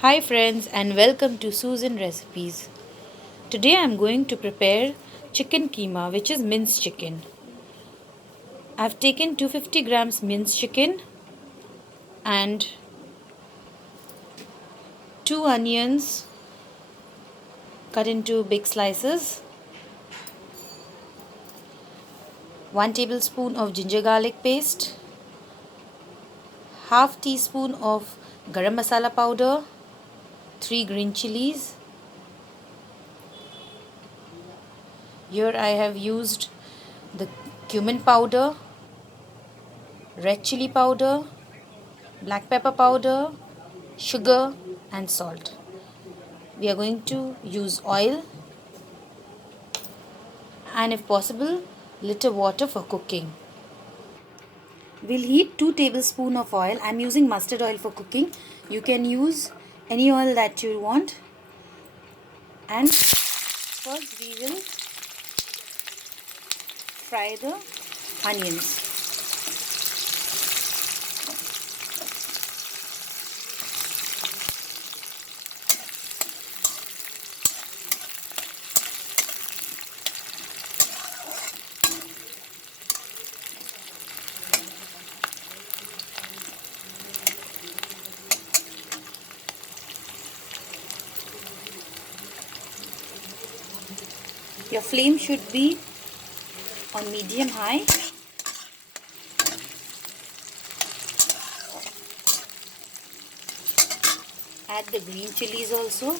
Hi friends and welcome to Susan Recipes. Today I am going to prepare chicken keema, which is minced chicken. I've taken 250 grams minced chicken and 2 onions cut into big slices, 1 tablespoon of ginger garlic paste, half teaspoon of garam masala powder, 3 green chilies. Here I have used the cumin powder, red chili powder, black pepper powder, sugar and salt. We are going to use oil and if possible little water for cooking. We'll heat 2 tablespoons of oil. I'm using mustard oil for cooking. You can use any oil that you want. And first we will fry the onions. Your flame should be on medium high. Add the green chilies also.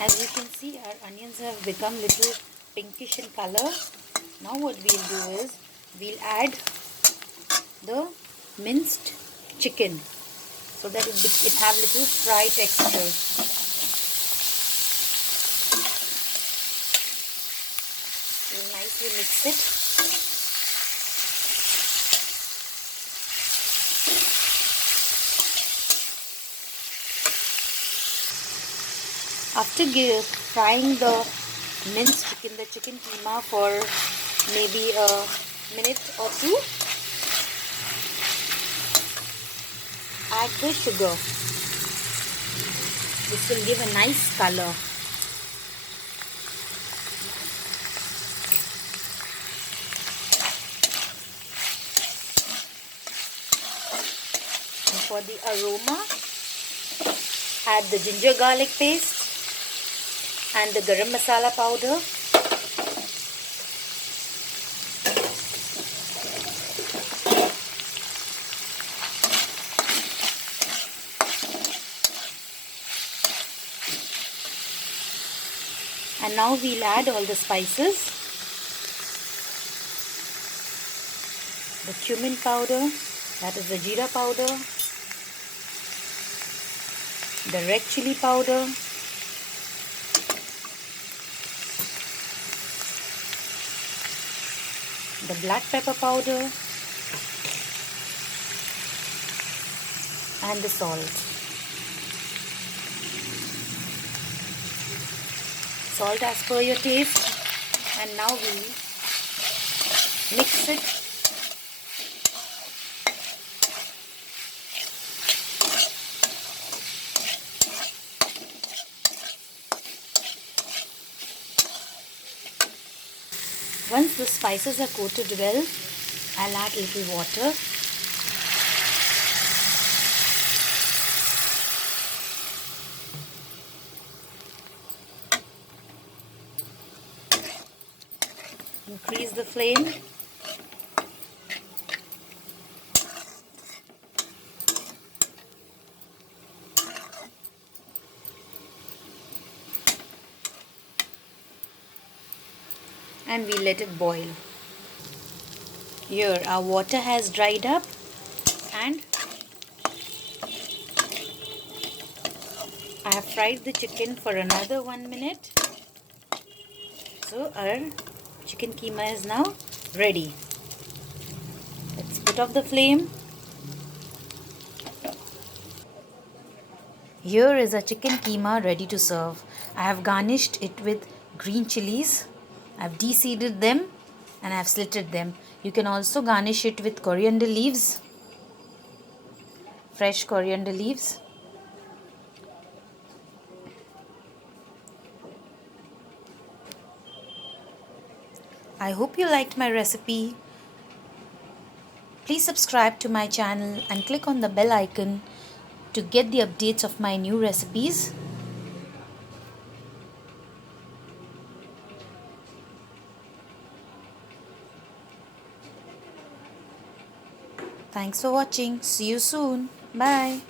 As you can see, our onions have become little pinkish in color. Now what we'll do is we'll add the minced chicken so that it have little fry texture. We'll nicely mix it. After frying the minced chicken, the chicken keema for maybe a minute or two, add the sugar. This will give a nice color. And for the aroma, add the ginger garlic paste and the garam masala powder. And now we'll add all the spices. The cumin powder, that is the jeera powder, the red chili powder, the black pepper powder and the salt. Salt as per your taste. And now we mix it. Once the spices are coated well, I'll add little water. Increase the flame. And we let it boil. Here our water has dried up and I have fried the chicken for another 1 minute. So our chicken keema is now ready. Let's put off the flame. Here is a chicken keema ready to serve. I have garnished it with green chilies. I have de-seeded them and I have slitted them. You can also garnish it with coriander leaves, fresh coriander leaves. I hope you liked my recipe. Please subscribe to my channel and click on the bell icon to get the updates of my new recipes. Thanks for watching. See you soon. Bye.